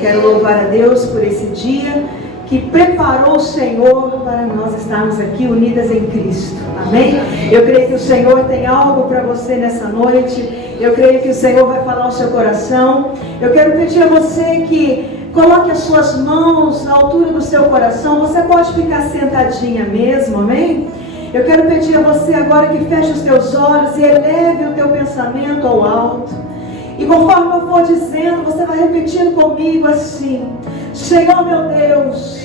quero louvar a Deus por esse dia que preparou o Senhor para nós estarmos aqui unidas em Cristo. Amém? Eu creio que o Senhor tem algo para você nessa noite. Eu creio que o Senhor vai falar ao seu coração. Eu quero pedir a você que coloque as suas mãos na altura do seu coração. Você pode ficar sentadinha mesmo, amém? Eu quero pedir a você agora que feche os teus olhos e eleve o teu pensamento ao alto. E conforme eu for dizendo, você vai repetindo comigo assim: Senhor meu Deus,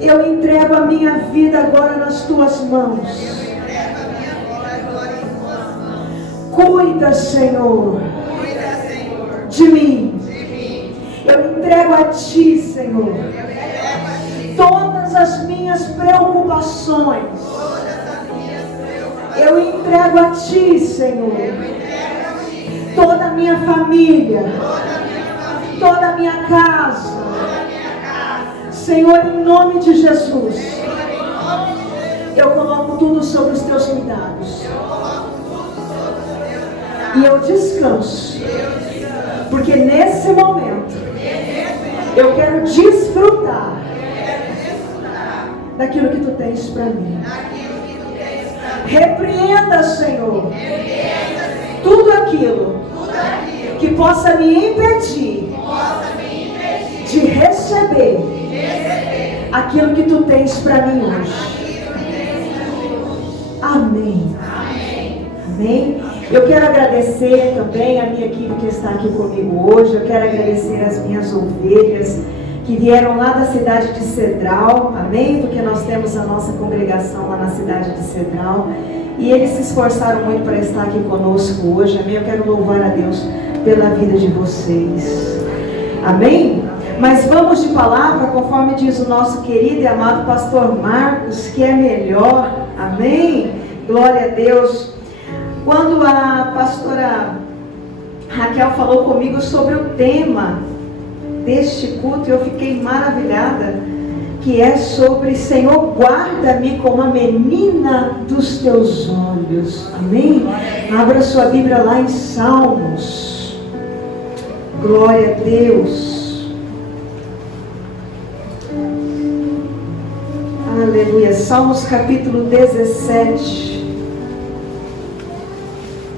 eu entrego a minha vida agora nas tuas mãos. Cuida, Senhor, de mim. Eu entrego a Ti, Senhor, todas as minhas preocupações. Eu entrego a Ti, Senhor, toda a minha família, toda a minha casa. Senhor, em nome de Jesus, eu coloco tudo sobre os Teus cuidados. E eu descanso, porque nesse momento eu quero desfrutar daquilo que Tu tens para mim. Repreenda, Senhor, tudo aquilo que possa me impedir de receber aquilo que Tu tens para mim hoje. Amém. Amém. Eu quero agradecer também a minha equipe que está aqui comigo hoje. Eu quero agradecer as minhas ovelhas que vieram lá da cidade de Cedral, amém? Porque nós temos a nossa congregação lá na cidade de Cedral. E eles se esforçaram muito para estar aqui conosco hoje, amém? Eu quero louvar a Deus pela vida de vocês, amém? Mas vamos de palavra, conforme diz o nosso querido e amado pastor Marcos, que é melhor, amém? Glória a Deus. Quando a pastora Raquel falou comigo sobre o tema deste culto, eu fiquei maravilhada, que é sobre: Senhor, guarda-me como a menina dos Teus olhos. Amém? Abra sua Bíblia lá em Salmos. Glória a Deus. Aleluia. Salmos capítulo 17.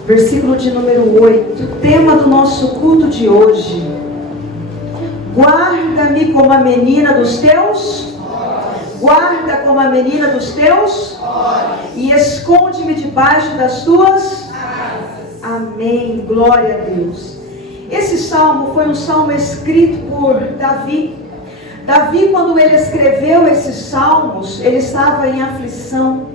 Versículo de número 8. O tema do nosso culto de hoje: guarda-me como a menina dos teus olhos. Guarda como a menina dos teus olhos. E esconde-me debaixo das tuas asas. Amém. Glória a Deus. Esse salmo foi um salmo escrito por Davi. Davi, quando ele escreveu esses salmos, ele estava em aflição.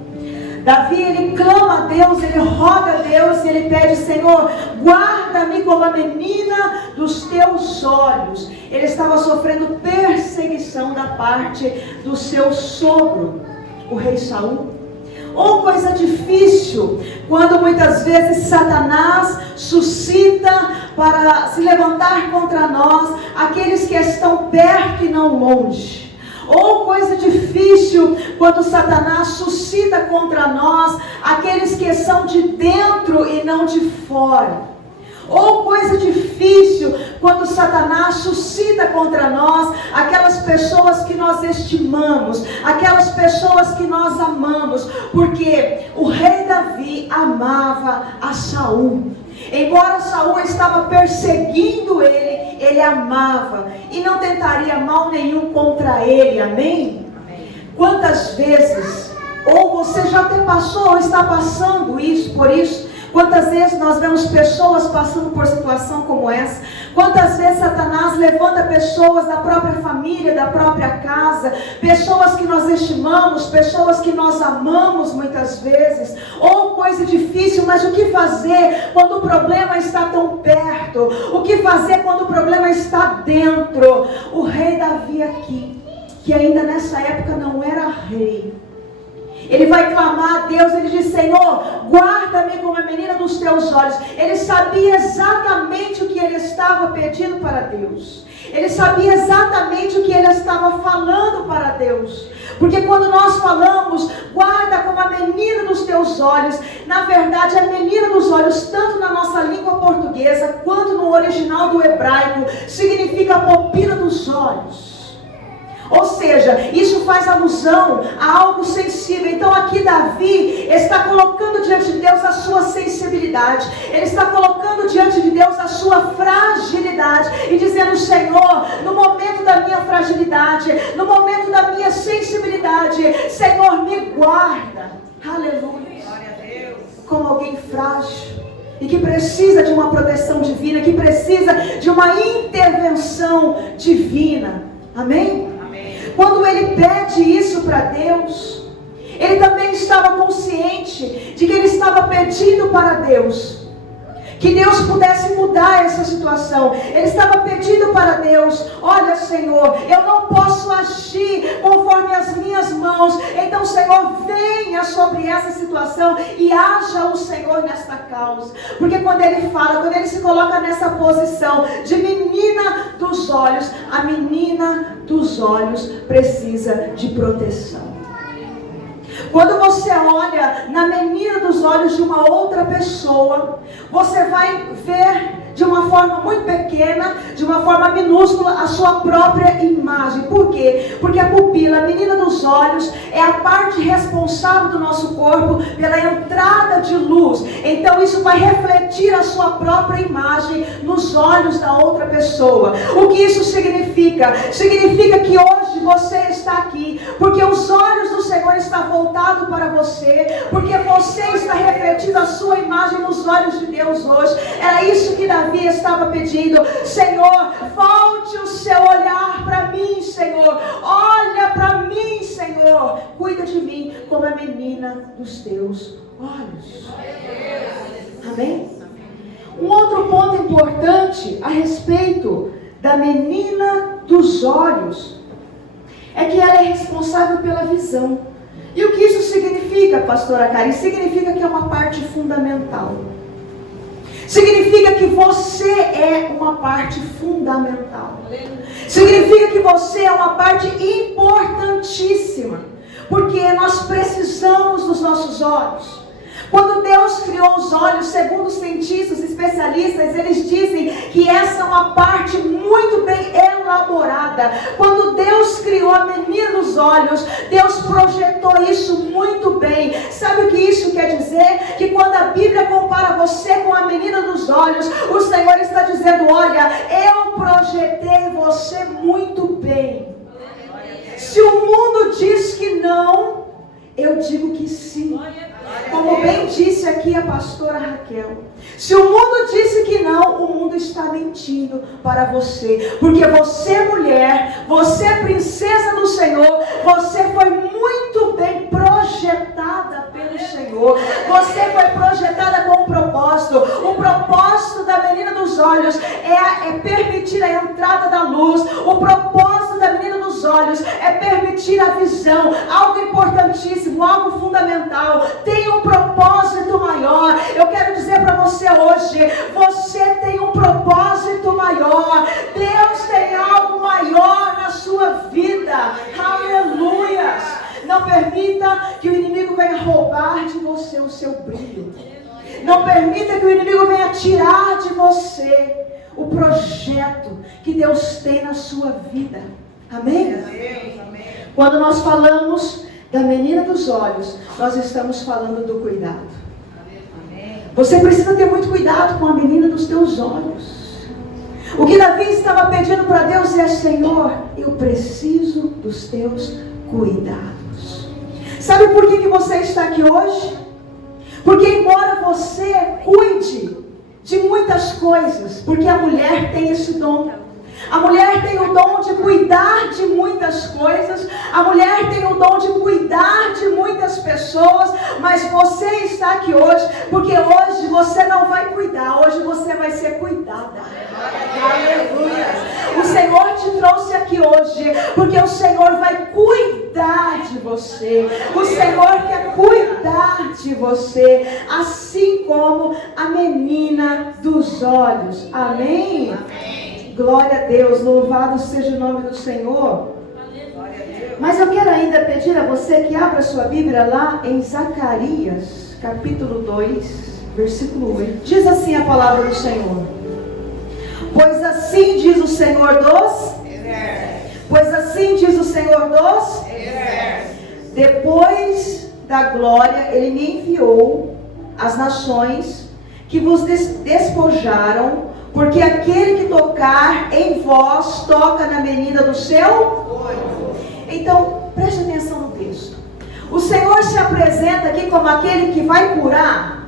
Davi, ele clama a Deus, ele roga a Deus, e ele pede: Senhor, guarda-me como a menina dos teus olhos. Ele estava sofrendo perseguição da parte do seu sogro, o rei Saul. Oh, coisa difícil, quando muitas vezes Satanás suscita para se levantar contra nós aqueles que estão perto e não longe. Ou coisa difícil quando Satanás suscita contra nós aqueles que são de dentro e não de fora. Ou coisa difícil quando Satanás suscita contra nós aquelas pessoas que nós estimamos, aquelas pessoas que nós amamos, porque o rei Davi amava a Saul. Embora Saul estava perseguindo ele, ele amava e não tentaria mal nenhum contra ele, amém? Quantas vezes, ou você já até passou ou está passando isso, por isso, quantas vezes nós vemos pessoas passando por situação como essa? Quantas vezes Satanás levanta pessoas da própria família, da própria casa, pessoas que nós estimamos, pessoas que nós amamos muitas vezes, ou coisa difícil, mas o que fazer quando o problema está tão perto? O que fazer quando o problema está dentro? O rei Davi aqui, que ainda nessa época não era rei, ele vai clamar a Deus, ele diz: Senhor, guarda-me como a menina dos teus olhos. Ele sabia exatamente o que ele estava pedindo para Deus. Ele sabia exatamente o que ele estava falando para Deus. Porque quando nós falamos, guarda como a menina dos teus olhos, na verdade a menina dos olhos, tanto na nossa língua portuguesa, quanto no original do hebraico, significa a pupila dos olhos. Ou seja, isso faz alusão a algo sensível. Então aqui Davi está colocando diante de Deus a sua sensibilidade. Ele está colocando diante de Deus a sua fragilidade. E dizendo: Senhor, no momento da minha fragilidade, no momento da minha sensibilidade, Senhor, me guarda. Aleluia. Glória a Deus. Como alguém frágil e que precisa de uma proteção divina, que precisa de uma intervenção divina. Amém? Quando ele pede isso para Deus, ele também estava consciente de que ele estava pedindo para Deus que Deus pudesse mudar essa situação. Ele estava pedindo para Deus: olha, Senhor, eu não posso agir conforme as minhas mãos, então, Senhor, venha sobre essa situação e haja o Senhor nesta causa. Porque quando ele fala, quando ele se coloca nessa posição de menina dos olhos, a menina dos olhos precisa de proteção. Quando você olha na menina dos olhos de uma outra pessoa, você vai ver de uma forma muito pequena, de uma forma minúscula, a sua própria imagem. Por quê? Porque a pupila, a menina dos olhos, é a parte responsável do nosso corpo pela entrada de luz. Então isso vai refletir a sua própria imagem nos olhos da outra pessoa. O que isso significa? Significa que hoje você está aqui porque os olhos do Senhor estão voltados para você, porque você está refletindo a sua imagem nos olhos de Deus hoje. Era isso que Davi estava pedindo: Senhor, volte o seu olhar para mim, Senhor, olha para mim, Senhor, cuida de mim como a menina dos teus olhos. Amém? Um outro ponto importante a respeito da menina dos olhos é que ela é responsável pela visão. E o que isso significa, pastora Karen? Significa que é uma parte fundamental. Significa que você é uma parte fundamental. Significa que você é uma parte importantíssima. Porque nós precisamos dos nossos olhos. Quando Deus criou os olhos, segundo os cientistas, especialistas, eles dizem que essa é uma parte muito bem elaborada. Quando Deus criou a menina dos olhos, Deus projetou isso muito bem. Sabe o que isso quer dizer? Que quando a Bíblia compara você com a menina dos olhos, o Senhor está dizendo: olha, eu projetei você muito bem. Se o mundo diz que não, eu digo que sim. Como bem disse aqui a pastora Raquel, se o mundo disse que não, o mundo está mentindo para você. Porque você, mulher, você, princesa do Senhor, você foi muito bem projetada pelo Senhor. Você foi projetada com um propósito. O propósito da menina dos olhos é permitir a entrada da luz. O propósito da menina dos olhos é permitir a visão. Algo importantíssimo, algo fundamental. Tem um propósito maior. Eu quero dizer para você hoje: você tem um propósito maior. Deus tem algo maior na sua vida. Aleluia! Não permita que o inimigo venha roubar de você o seu brilho. Não permita que o inimigo venha tirar de você o projeto que Deus tem na sua vida. Amém? Quando nós falamos da menina dos olhos, nós estamos falando do cuidado. Você precisa ter muito cuidado com a menina dos teus olhos. O que Davi estava pedindo para Deus é: Senhor, eu preciso dos teus cuidados. Sabe por que você está aqui hoje? Porque embora você cuide de muitas coisas, porque a mulher tem esse dom. A mulher tem o dom de cuidar de muitas coisas. A mulher tem o dom de cuidar de muitas pessoas. Mas você está aqui hoje porque hoje você não vai cuidar. Hoje você vai ser cuidada. Aleluia. O Senhor te trouxe aqui hoje porque o Senhor vai cuidar de você. O Senhor quer cuidar de você, assim como a menina dos olhos. Amém? Glória a Deus, louvado seja o nome do Senhor. Mas eu quero ainda pedir a você que abra sua Bíblia lá em Zacarias, capítulo 2, versículo 8. Diz assim a palavra do Senhor: Pois assim diz o Senhor dos Exércitos. Pois assim diz o Senhor dos Exércitos. Depois da glória, Ele me enviou às nações que vos despojaram, porque aquele que tocar em vós, toca na menina do seu olho. Então, preste atenção no texto. O Senhor se apresenta aqui como aquele que vai curar?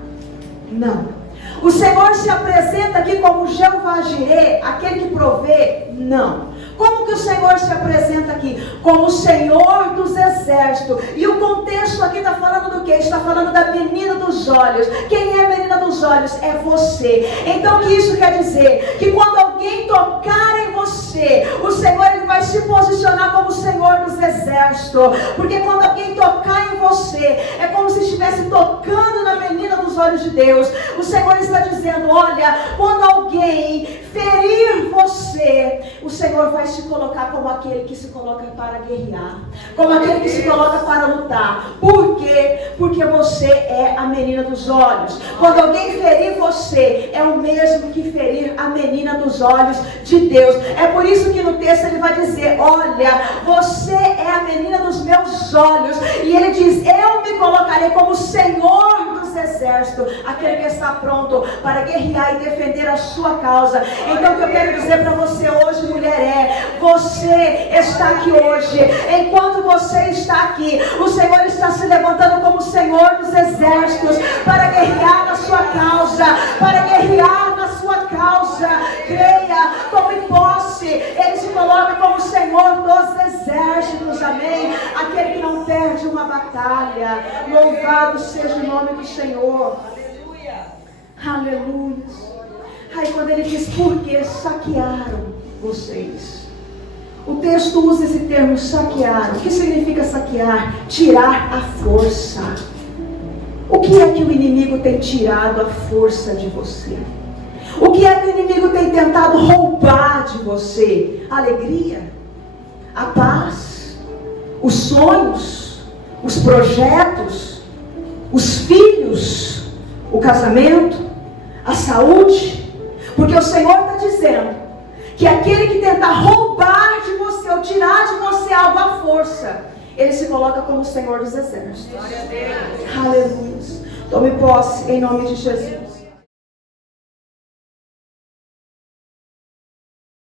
Não. O Senhor se apresenta aqui como Jeová Jireh, aquele que provê? Não. Como que o Senhor se apresenta aqui? Como o Senhor dos Exércitos. E o contexto aqui está falando do quê? Está falando da menina dos olhos. Quem é a menina dos olhos? É você. Então o que isso quer dizer? Que quando alguém tocar em você, o Senhor ele vai se posicionar como o Senhor dos Exércitos. Porque quando alguém tocar em você, é como se estivesse tocando na menina dos olhos de Deus. O Senhor está dizendo, olha, quando alguém ferir você, o Senhor vai se colocar como aquele que se coloca para guerrear, como aquele que se coloca para lutar. Por quê? Porque você é a menina dos olhos. Quando alguém ferir você, é o mesmo que ferir a menina dos olhos de Deus. É por isso que no texto ele vai dizer, olha, você é a menina dos meus olhos. E ele diz, eu me colocarei como Senhor dos Exércitos, aquele que está pronto para guerrear e defender a sua causa. Então o que eu quero dizer para você hoje, mulher, você está aqui hoje. Enquanto você está aqui, o Senhor está se levantando como Senhor dos Exércitos para guerrear na sua causa, para guerrear na sua causa. Creia, tome posse. Ele se coloca como Senhor dos Exércitos, amém? Aquele que não perde uma batalha. Louvado seja o nome do Senhor. Aleluia. Aleluia. Aí quando ele diz, porque saquearam vocês. O texto usa esse termo, saquearam. O que significa saquear? Tirar a força. O que é que o inimigo tem tirado a força de você? O que é que o inimigo tem tentado roubar de você? A alegria, a paz, os sonhos, os projetos, os filhos, o casamento, a saúde. Porque o Senhor está dizendo que aquele que tentar roubar de você ou tirar de você algo à força, ele se coloca como o Senhor dos Exércitos. Aleluia. Tome posse em nome de Jesus.